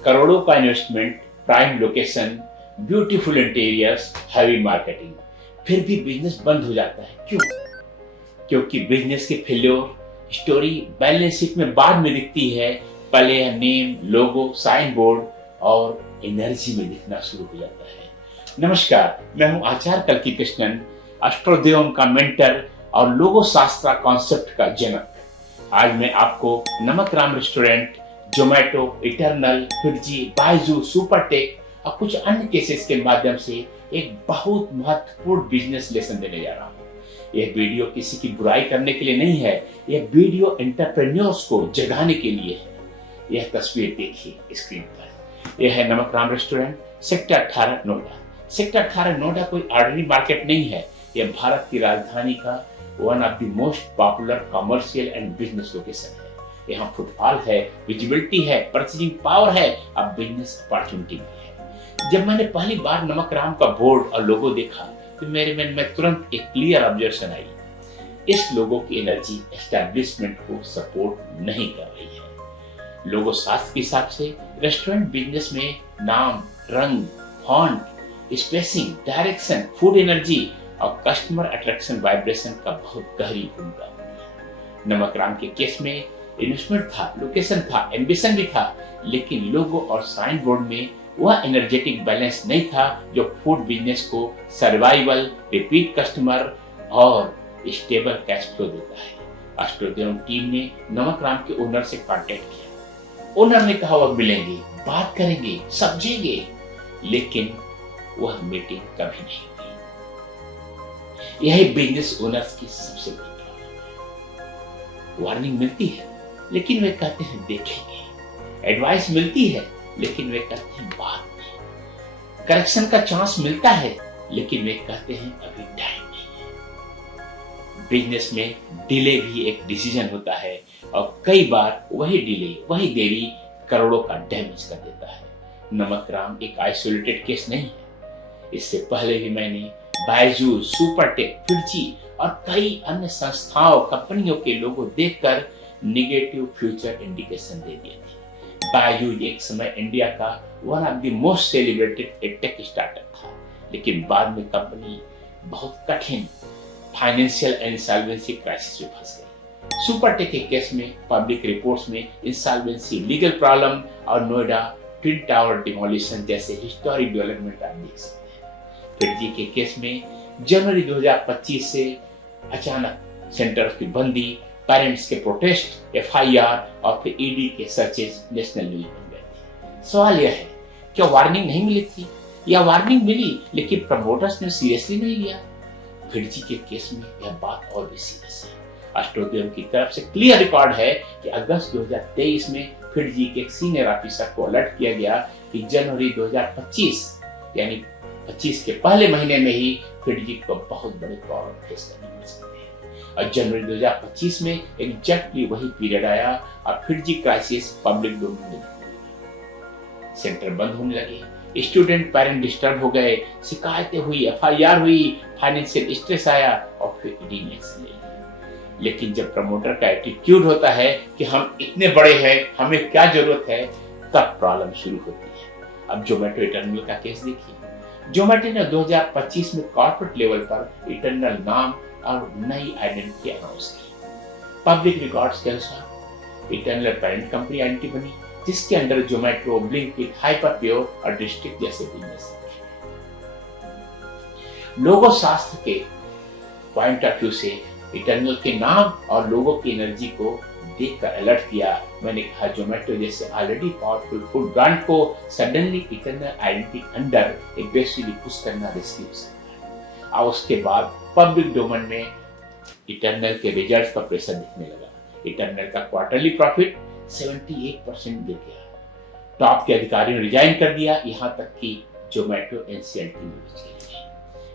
करोड़ों का investment, prime location, beautiful interiors, heavy marketing, फिर भी बिजनेस बंद हो जाता है। क्यों? क्योंकि बिजनेस की फेल्योर स्टोरी बैलेंस शीट में बाद में दिखती है, पहले यह नेम, लोगो, साइन बोर्ड और एनर्जी में दिखना शुरू हो जाता है। नमस्कार, मैं हूं आचार्य कल्की कृष्णन, एस्ट्रोदेवम का मेंटर और लोगो शास्त्रा कॉन्सेप्ट का जनक। आज मैं आपको Namak Ram restaurant, Zomato, Eternal, फिरजी, बायजू, सुपरटेक और कुछ अन्य केसेस के माध्यम से एक बहुत महत्वपूर्ण बिजनेस लेसन देने जा रहा हूँ। यह वीडियो किसी की बुराई करने के लिए नहीं है, यह वीडियो एंटरप्रेन्योर्स को जगाने के लिए है। यह तस्वीर देखिए स्क्रीन पर, यह है नमक Ram restaurant, sector 18 Noida. Sector 18 Noida कोई ऑर्डिनरी मार्केट नहीं है, यह भारत की राजधानी का one of the most popular commercial and business location है। यहाँ फुटफॉल है, विजिबिलिटी है, परचेजिंग पावर है, अब बिजनेस अपॉर्चुनिटी भी है। जब मैंने पहली बार नमक राम का बोर्ड और लोगो देखा तो मेरे मन में तुरंत एक क्लियर ऑब्जर्वेशन आई। इस लोगो की एनर्जी एस्टैब्लिशमेंट को सपोर्ट नहीं कर रही है। लोगो शास्त्र के हिसाब से रेस्टोरेंट बिजनेस में नाम, रंग, font, spacing, direction, food energy और कस्टमर अट्रैक्शन वाइब्रेशन का बहुत गहरी भूमिका होती है। नमक राम के केस में इन्वेस्टमेंट था, लोकेशन था, एम्बिशन भी था, लेकिन लोगो और साइन बोर्ड में वह एनर्जेटिक बैलेंस नहीं था जो फूड बिजनेस को सर्वाइवल, रिपीट कस्टमर और स्टेबल कैश फ्लो देता है। एस्ट्रोदेवम टीम ने नमक राम के ओनर से कांटेक्ट किया। ओनर ने कहा वह मिलेंगे, बात करेंगे, समझेंगे, लेकिन वह मीटिंग कभी नहीं हुई। यही बिजनेस ओनर्स की सबसे बड़ी प्रॉब्लम है। वार्निंग मिलती है लेकिन वे कहते हैं देखेंगे, एडवाइस मिलती है लेकिन वे कहते हैं बाद में, करेक्शन का चांस मिलता है लेकिन वे कहते हैं अभी टाइम नहीं है। बिजनेस में डिले भी एक डिसीजन होता है और कई बार वही डिले, वही देरी करोड़ों का डैमेज कर देता है। नमक राम एक आइसोलेटेड केस नहीं है। इससे पहले भी मैंने बायजू, सुपरटेक, फिरजी और कई अन्य संस्थाओं, कंपनियों के लोगो देखकर नेगेटिव फ्यूचर इंडिकेशन दे दिए थे। बायजू एक समय इंडिया का one of the most celebrated edtech startup था, लेकिन बाद में कंपनी बहुत कठिन फाइनेंशियल एंड इंसॉल्वेंसी क्राइसिस में फंस गई। सुपरटेक के केस में पब्लिक रिपोर्ट्स में इंसॉल्वेंसी, लीगल प्रॉब्लम और नोएडा ट्विन टावर डिमोलिशन जैसे हिस्टोरिक डेवलपमेंट आप देख सकते हैं। फिरजी के केस में जनवरी 2025 से अचानक सेंटर्स की बंदी, पेरेंट्स के प्रोटेस्ट, एफआईआर और फिर ईडी के सर्चेज नेशनल न्यूज बन गए थे। सवाल यह है, क्या वार्निंग नहीं मिली थी या वार्निंग मिली लेकिन प्रमोटर्स ने सीरियसली नहीं लिया? फिरजी के केस में यह बात और भी सीरियस है। एस्ट्रोदेवम की तरफ से क्लियर रिकॉर्ड है कि अगस्त 2023 में फिरजी के एक सीनियर ऑफिसर को अलर्ट किया गया कि जनवरी 2025 यानी 25 के पहले महीने में ही फिरजी को बहुत बड़े प्रॉब्लम फेस करनी पड़ सकती है। और जनवरी 2025 में एग्जैक्टली वही पीरियड आया और फिरजी क्राइसिस पब्लिक डोमेन में सेंटर बंद होने लगे, स्टूडेंट पेरेंट डिस्टर्ब हो गए, शिकायतें हुई, एफआईआर हुई, फाइनेंशियल स्ट्रेस आया और फिर ईडी ने एक्शन ले लिया। लेकिन जब प्रमोटर का एटीट्यूड होता है कि हम इतने बड़े हैं, हमें क्या जरूरत है, तब प्रॉब्लम शुरू होती है। अब जोमेटो इटर्नल का केस देखिए। जोमेटो ने 2025 में कॉर्पोरेट लेवल पर इटर्नल नाम और नई आइडेंटिटी अनाउंस की। पब्लिक रिकॉर्ड्स के अनुसार इटर्नल पेरेंट कंपनी आइडेंटिटी बनी, जिसके अंदर जोमेटो, ब्लिंकिट, हाइपरप्योर और डिस्ट्रिक्ट जैसे बिजनेस हैं। लोगो शास्त्र के पॉइंट ऑफ व्यू से इटर्नल के नाम और लोगो की एनर्जी को देखकर अलर्ट किया। मैंने कहा जोमेटो जैसे ऑलरेडी पावरफुल फूड ब्रांड को suddenly eternal identity under aggressively push करना रिस्की हो सकता है। और उसके बाद पब्लिक डोमेन में इटर्नल के रिजल्ट्स पर प्रेशर दिखने लगा। इटर्नल का क्वार्टरली प्रॉफिट 78% गिर गया। टॉप के अधिकारियों ने रिजाइन कर दिया, यहां तक कि जोमेटो एनसीएलटी में चली गई।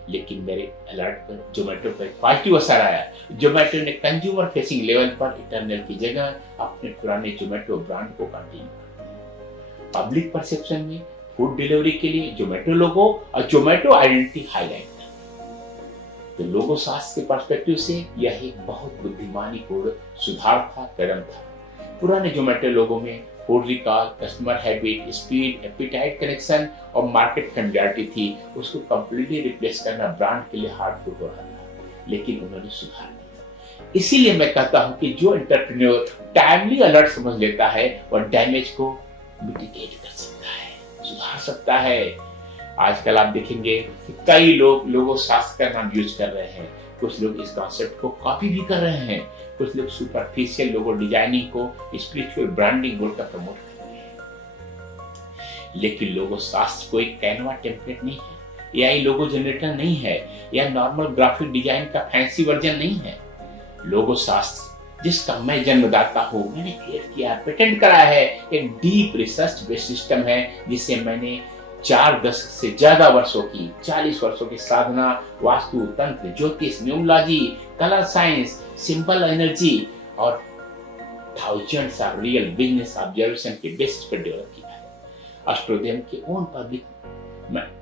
लेकिन मेरे अलर्ट पर जोमेटो पर पॉजिटिव असर आया। जोमेटो ने कंज्यूमर फेसिंग लेवल पर इटर्नल की जगह अपने पुराने जोमेटो ब्रांड को कंटिन्यू कर दिया। पब्लिक परसेप्शन में फूड डिलीवरी के लिए जोमेटो लोगो और जोमेटो आइडेंटिटी हाईलाइट था। तो लोगो शास्त्र के पर्सपेक्टिव से यह एक बहुत बुद्धिमानी पूर्ण सुधार था, कदम था। पुराने जोमेटो लोगो में food recall, customer habit, speed, appetite connection और मार्केट फैमिलियरिटी थी, उसको कंप्लीटली रिप्लेस करना ब्रांड के लिए हार्डफुल हो रहा था, लेकिन उन्होंने सुधार दिया। इसीलिए मैं कहता हूं कि जो एंटरप्रेन्योर टाइमली अलर्ट समझ लेता है वह डैमेज को मिटिगेट कर सकता है, सुधार सकता है। आजकल आप देखेंगे कि कई लोग लोगो शास्त्र का नाम यूज कर रहे हैं, कुछ लोग इस कॉन्सेप्ट को कॉपी भी कर रहे हैं, कुछ लोग सुपरफिशियल लोगो डिजाइनिंग को स्पिरिचुअल ब्रांडिंग बोलकर प्रमोट कर रहे हैं। लेकिन लोगो शास्त्र कोई कैनवा टेम्पलेट नहीं है, या ये लोगो जनरेटर नहीं है, या नॉर्मल ग्राफिक डिजाइन का फैंसी वर्जन नहीं है। लोगो शास्त्र जिसका मैं जन्मदाता हूं, मैंने क्रिएट किया, पेटेंट करा है, एक डीप रिसर्च बेस्ड सिस्टम है जिसे मैंने 4 दशक से ज्यादा वर्षों की 40 वर्षों की साधना, वास्तु, तंत्र, ज्योतिष, numerology, colour science, simple energy और thousands of real business observation के बेसिस पर डेवलप किया है। एस्ट्रोडेम के ओन पब्लिक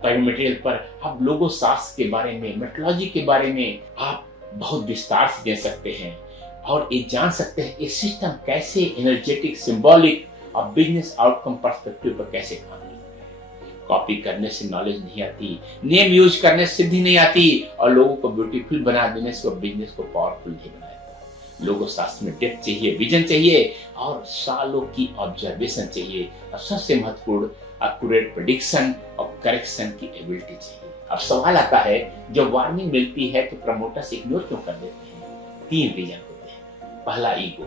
मटेरियल पर आप लोगो शास्त्र के बारे में, मेट्रोलॉजी के बारे में आप बहुत विस्तार से दे सकते हैं और ये जान सकते हैं ये सिस्टम कैसे एनर्जेटिक, सिंबॉलिक और बिजनेस आउटकम पर्सपेक्टिव पर कैसे काम करता है। कॉपी करने से नॉलेज नहीं आती, नेम यूज करने से सिद्धि नहीं आती और लोगों को ब्यूटीफुल बना देने से बिजनेस को पावरफुल नहीं बनाता। लोगो शास्त्र में डेप्थ चाहिए, विजन चाहिए और सालों की ऑब्जर्वेशन चाहिए और सबसे महत्वपूर्ण एक्यूरेट प्रेडिक्शन और करेक्शन की एबिलिटी चाहिए। अब सवाल आता है, जब वार्निंग मिलती है तो प्रमोटर्स इग्नोर क्यों कर देते हैं? 3 रीजन होते हैं। पहला, ईगो।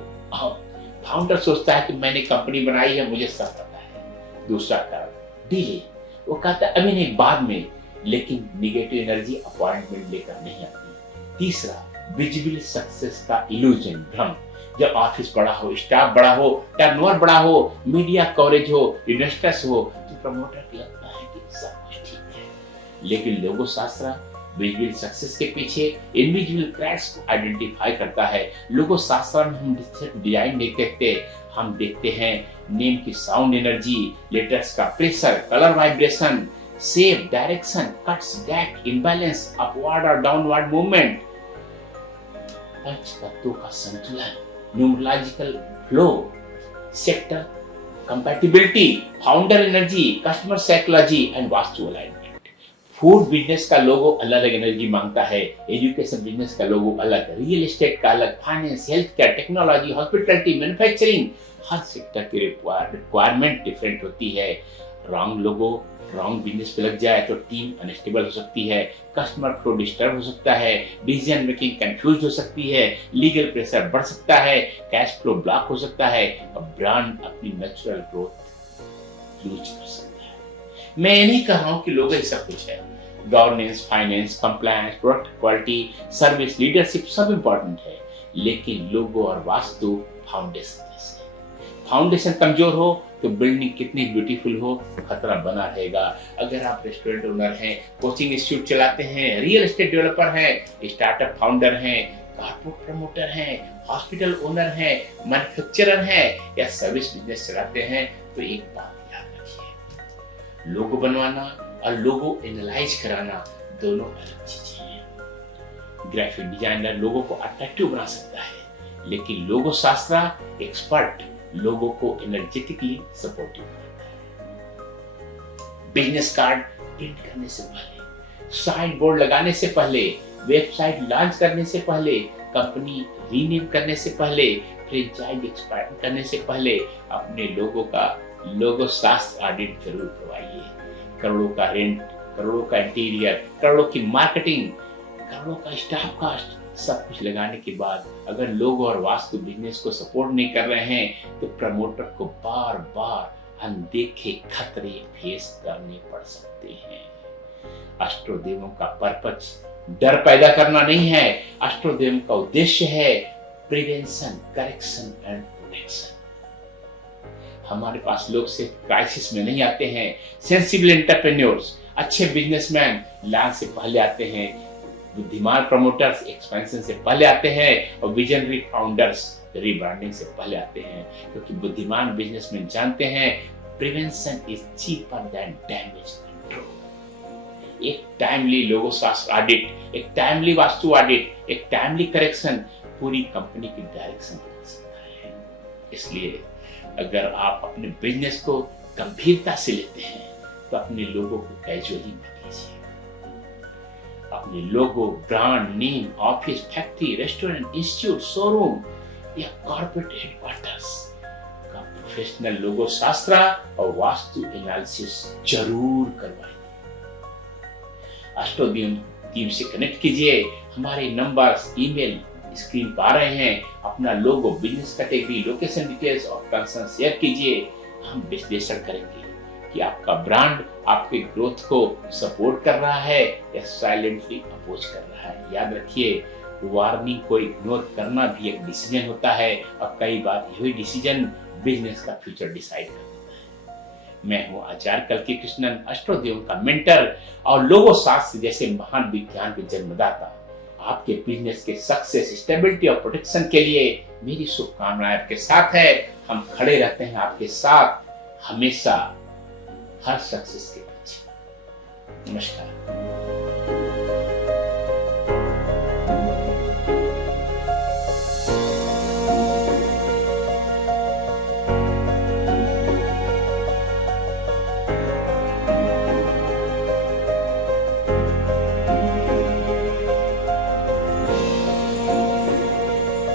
फाउंडर सोचता है कि मैंने कंपनी बनाई है, मुझे सब पता है। दूसरा कारण, डिले। वो कहता है अभी नहीं, बाद में, लेकिन निगेटिव एनर्जी अपॉइंटमेंट लेकर नहीं आती। तीसरा, विजिबल सक्सेस का इल्यूजन, भ्रम। जब ऑफिस बड़ा हो, स्टाफ बड़ा हो, टर्नओवर बड़ा हो, मीडिया कवरेज हो, इन्वेस्टर्स हो, तो प्रमोटर को लगता है कि सब कुछ ठीक है। लेकिन लोगो शास्त्र विजिबल सक्सेस के पीछे इनविजिबल क्रैक्स को आइडेंटिफाई करता है। लोगो शास्त्र में हम डिजाइन नहीं देखते, हम देखते हैं नेम की साउंड एनर्जी, लेटर्स का pressure, colour vibration, shape, direction, cuts, gap, imbalance, upward और डाउनवर्ड मूवमेंट, पंच तत्वों का संतुलन, numerological flow, sector compatibility, founder energy, customer psychology and vastu alignment. Food business का लोगो अलग अलग एनर्जी मांगता है, एजुकेशन बिजनेस का लोगो अलग, रियल एस्टेट का अलग, finance, health care, technology, hospitality, manufacturing, हर सेक्टर की रिक्वायरमेंट डिफरेंट होती है। रॉन्ग लोगो रॉन्ग बिजनेस पे लग जाए तो टीम अनस्टेबल हो सकती है, कस्टमर फ्लो डिस्टर्ब हो सकता है, डिसीजन मेकिंग कंफ्यूज हो सकती है, लीगल प्रेशर बढ़ सकता है, कैश फ्लो ब्लॉक हो सकता है और ब्रांड अपनी नेचुरल ग्रोथ लूज कर सकता है। मैं ये नहीं कह रहा हूं कि लोगों ही सब कुछ है। Governance, finance, compliance, product quality, service, leadership सब इंपॉर्टेंट है, लेकिन लोगो और वास्तु फाउंडेशन जैसे। फाउंडेशन कमजोर हो तो बिल्डिंग कितनी ब्यूटीफुल हो, खतरा बना रहेगा। अगर आप रेस्टोरेंट ओनर हैं, कोचिंग इंस्टीट्यूट चलाते हैं, रियल एस्टेट डेवलपर हैं, स्टार्टअप फाउंडर हैं, कारपोरेट प्रमोटर हैं, हॉस्पिटल ओनर हैं, मैन्युफैक्चरर हैं या सर्विस बिजनेस चलाते हैं, तो एक बात याद रखिए, लोगो बनवाना और लोगो एनालाइज कराना दोनों अलग चीजें हैं। ग्राफिक डिजाइनर लोगो को अट्रैक्टिव बना सकता है, लेकिन लोगो शास्त्र एक्सपर्ट लोगों को एनर्जेटिकली सपोर्टिव करता है। बिजनेस कार्ड प्रिंट करने से पहले, साइन बोर्ड लगाने से पहले, वेबसाइट लॉन्च करने से पहले, कंपनी रीनेम करने से पहले, फ्रेंचाइज एक्सपांड करने से पहले अपने लोगों का लोगो शास्त्र ऑडिट जरूर करवाइए। करोड़ों का रेंट, करोड़ों का इंटीरियर, करोड़ों की मार्केटिंग, करोड़ों का स्टाफ कास्ट, सब कुछ लगाने के बाद अगर लोग और वास्तु बिजनेस को सपोर्ट नहीं कर रहे हैं तो प्रमोटर को बार बार अनदेखे खतरे फेस करने पड़ सकते हैं। अष्टोदेवों का पर्पस डर पैदा करना नहीं है, अष्टोदेव का उद्देश्य है प्रिवेंशन, करेक्शन एंड प्रोटेक्शन। हमारे पास लोग सिर्फ क्राइसिस में नहीं आते हैं, सेंसिबल एंटरप्रेन्योर्स, अच्छे बिजनेसमैन लॉन्च से पहले आते हैं, बुद्धिमान प्रमोटर्स एक्सपेंशन से पहले आते हैं और विजनरी फाउंडर्स रीब्रांडिंग से पहले आते हैं, क्योंकि बुद्धिमान बिजनेसमैन जानते हैं prevention is cheaper than damage control. एक टाइमली लोगो शास्त्र ऑडिट, एक टाइमली वास्तु ऑडिट, एक टाइमली करेक्शन पूरी कंपनी की डायरेक्शन बदल सकता है। इसलिए अगर आप अपने बिजनेस को गंभीरता से लेते हैं तो अपने लोगों को कैजुअली मत लीजिए। अपने logo, brand name, office, factory, restaurant, institute, showroom या कॉर्पोरेट हेडक्वार्टर्स का प्रोफेशनल लोगो शास्त्र और वास्तु एनालिसिस जरूर करवाइए। एस्ट्रोदीप टीम से कनेक्ट कीजिए। हमारे नंबर्स, ईमेल स्क्रीन पर आ रहे हैं। अपना लोगो, बिजनेस कैटेगरी, लोकेशन डिटेल्स और कंसर्न शेयर कीजिए। हम विश्लेषण करेंगे कि आपका ब्रांड आपके ग्रोथ को सपोर्ट कर रहा है या साइलेंटली अपोज कर रहा है। याद रखिए, वार्निंग को इग्नोर करना भी एक डिसीजन होता है और कई बार यही डिसीजन बिजनेस का फ्यूचर डिसाइड कर देता है। मैं हूं आचार्य कल्कि कृष्णन, एस्ट्रोदीप का मेंटर और लोगो शास्त्र जैसे महान विज्ञान के जन्मदाता। आपके बिजनेस के सक्सेस, स्टेबिलिटी और प्रोटेक्शन के लिए मेरी शुभकामनाएं आपके साथ है। हम खड़े रहते हैं आपके साथ हमेशा, हर सक्सेस के पीछे। नमस्कार।